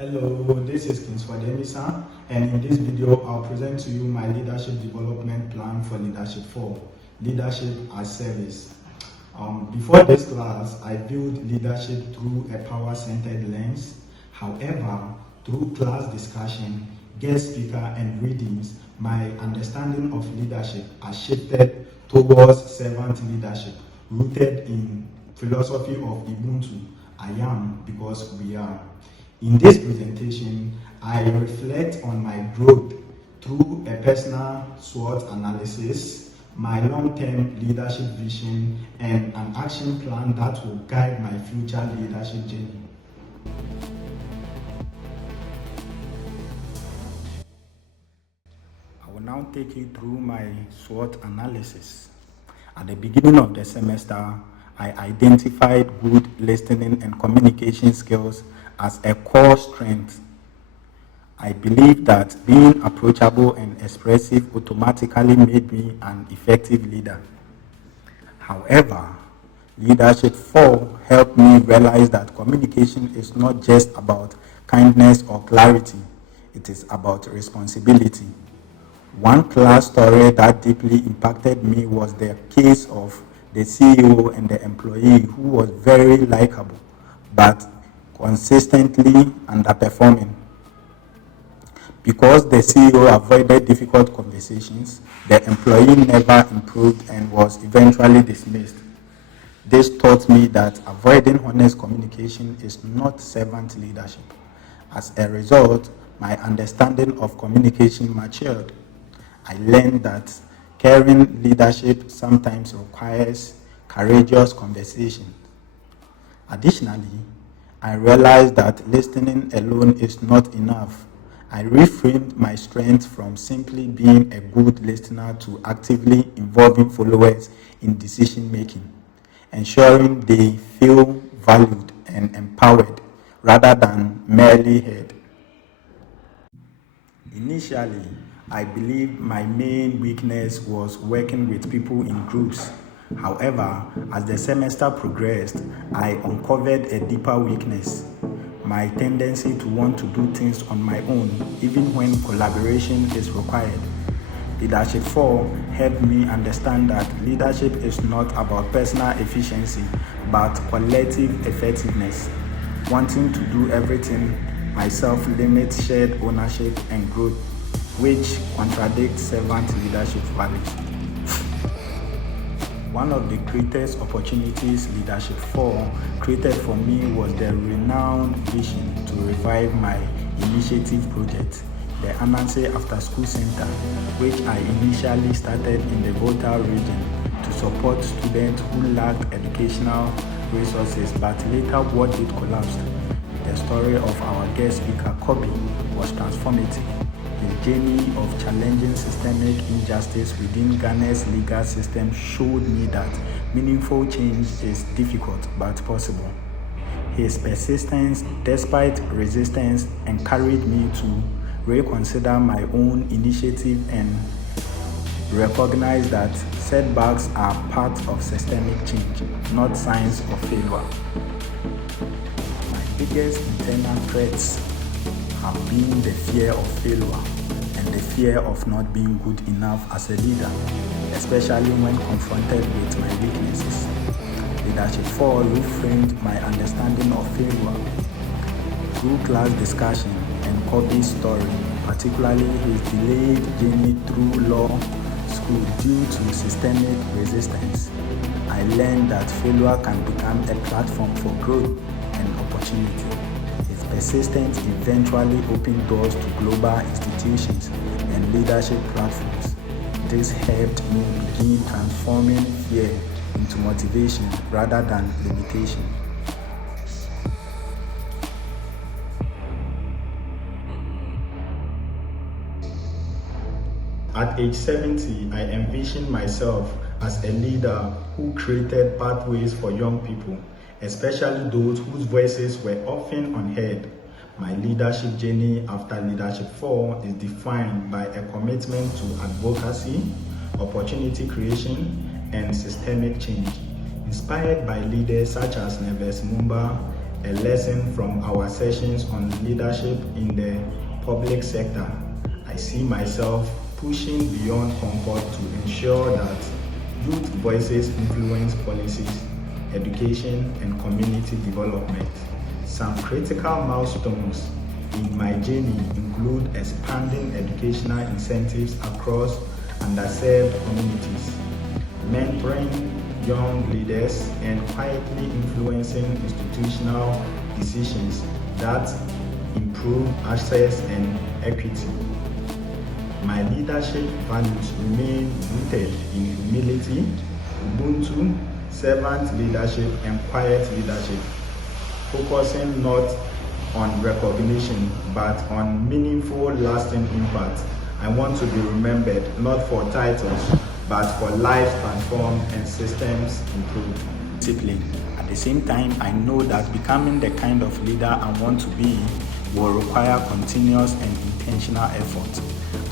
Hello, this is Kingsford Emisa, and in this video, I'll present to you my leadership development plan for Leadership 4, Leadership as Service. Before this class, I viewed leadership through a power-centered lens. However, through class discussion, guest speaker, and readings, my understanding of leadership has shifted towards servant leadership, rooted in philosophy of Ubuntu. I am because we are. In this presentation, I reflect on my growth through a personal SWOT analysis, my long-term leadership vision, and an action plan that will guide my future leadership journey. I will now take you through my SWOT analysis. At the beginning of the semester, I identified good listening and communication skills as a core strength. I believe that being approachable and expressive automatically made me an effective leader. However, Leadership 4 helped me realize that communication is not just about kindness or clarity, it is about responsibility. One class story that deeply impacted me was the case of the CEO and the employee who was very likable, but consistently underperforming. Because the CEO avoided difficult conversations, the employee never improved and was eventually dismissed. This taught me that avoiding honest communication is not servant leadership. As a result, my understanding of communication matured. I learned that caring leadership sometimes requires courageous conversation. Additionally, I realized that listening alone is not enough. I reframed my strength from simply being a good listener to actively involving followers in decision making, ensuring they feel valued and empowered rather than merely heard. Initially, I believed my main weakness was working with people in groups. However, as the semester progressed, I uncovered a deeper weakness: my tendency to want to do things on my own, even when collaboration is required. Leadership 4 helped me understand that leadership is not about personal efficiency, but collective effectiveness. Wanting to do everything myself limits shared ownership and growth, which contradicts servant leadership values. One of the greatest opportunities Leadership 4 created for me was the renowned vision to revive my initiative project, the Ananse After School Center, which I initially started in the Volta region to support students who lacked educational resources, but later what did collapse. The story of our guest speaker, Kobe, was transformative. His journey of challenging systemic injustice within Ghana's legal system showed me that meaningful change is difficult but possible. His persistence, despite resistance, encouraged me to reconsider my own initiative and recognize that setbacks are part of systemic change, not signs of failure. My biggest internal threats have been the fear of failure and the fear of not being good enough as a leader, especially when confronted with my weaknesses. Leadership 4 reframed my understanding of failure. Through class discussion and Kobe's story, particularly his delayed journey through law school due to systemic resistance, I learned that failure can become a platform for growth and opportunity. His persistence eventually opened doors to global institutions and leadership platforms. This helped me begin transforming fear into motivation rather than limitation. At age 70, I envisioned myself as a leader who created pathways for young people, especially those whose voices were often unheard. My leadership journey after Leadership 4 is defined by a commitment to advocacy, opportunity creation, and systemic change. Inspired by leaders such as Neves Mumba, a lesson from our sessions on leadership in the public sector, I see myself pushing beyond comfort to ensure that youth voices influence policies, education, and community development. Some critical milestones in my journey include expanding educational incentives across underserved communities, mentoring young leaders, and quietly influencing institutional decisions that improve access and equity. My leadership values remain rooted in humility, Ubuntu, servant leadership, and quiet leadership, focusing not on recognition but on meaningful, lasting impact. I want to be remembered not for titles but for lives transformed and systems improved. Discipline. At the same time, I know that becoming the kind of leader I want to be will require continuous and intentional effort.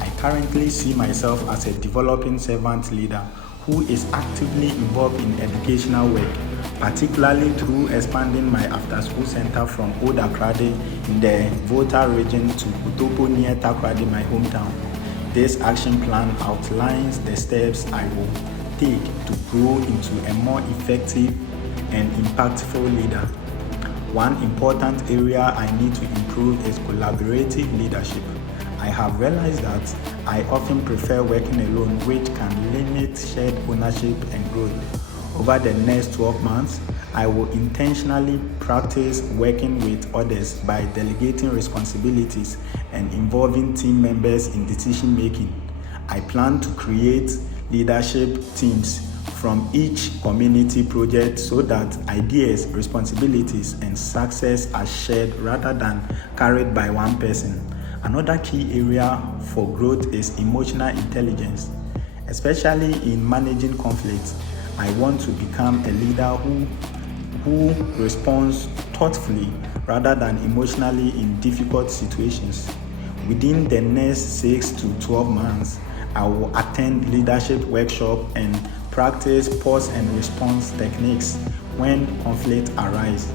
I currently see myself as a developing servant leader who is actively involved in educational work, particularly through expanding my after-school center from Old Akrade in the Volta region to Utopo near Takoradi, my hometown. This action plan outlines the steps I will take to grow into a more effective and impactful leader. One important area I need to improve is collaborative leadership. I have realized that I often prefer working alone, which can limit shared ownership and growth. Over the next 12 months, I will intentionally practice working with others by delegating responsibilities and involving team members in decision making. I plan to create leadership teams from each community project so that ideas, responsibilities, and success are shared rather than carried by one person. Another key area for growth is emotional intelligence, especially in managing conflicts. I want to become a leader who responds thoughtfully rather than emotionally in difficult situations. Within the next 6 to 12 months, I will attend leadership workshops and practice pause and response techniques when conflicts arise.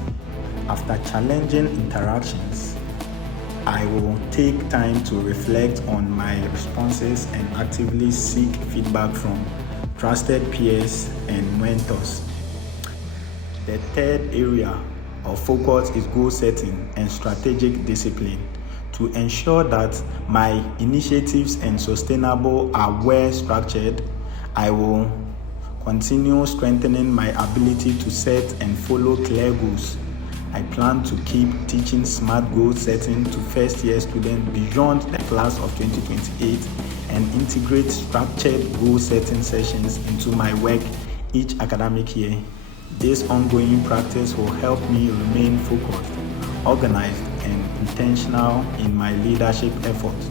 After challenging interactions, I will take time to reflect on my responses and actively seek feedback from trusted peers and mentors. The third area of focus is goal setting and strategic discipline. To ensure that my initiatives and sustainable are well structured, I will continue strengthening my ability to set and follow clear goals. I plan to keep teaching SMART goal setting to first-year students beyond the class of 2028 and integrate structured goal setting sessions into my work each academic year. This ongoing practice will help me remain focused, organized, and intentional in my leadership efforts.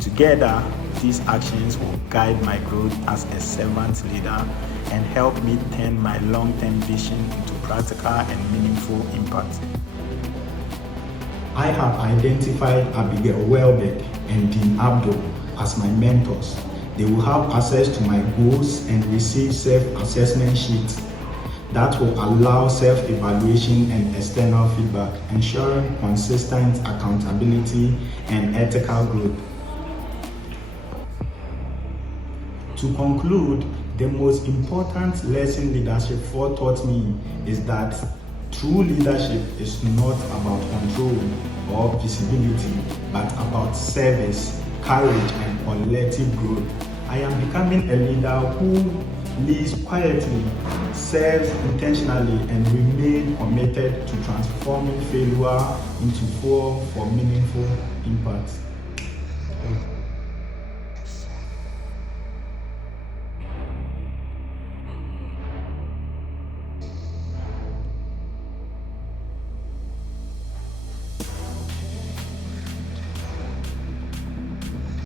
Together, these actions will guide my growth as a servant leader and help me turn my long-term vision into practical and meaningful impact. I have identified Abigail Welbeck and Dean Abdul as my mentors. They will have access to my goals and receive self-assessment sheets that will allow self-evaluation and external feedback, ensuring consistent accountability and ethical growth. To conclude, the most important lesson Leadership 4 taught me is that true leadership is not about control or visibility, but about service, courage, and collective growth. I am becoming a leader who leads quietly, serves intentionally, and remain committed to transforming failure into fuel for meaningful impact.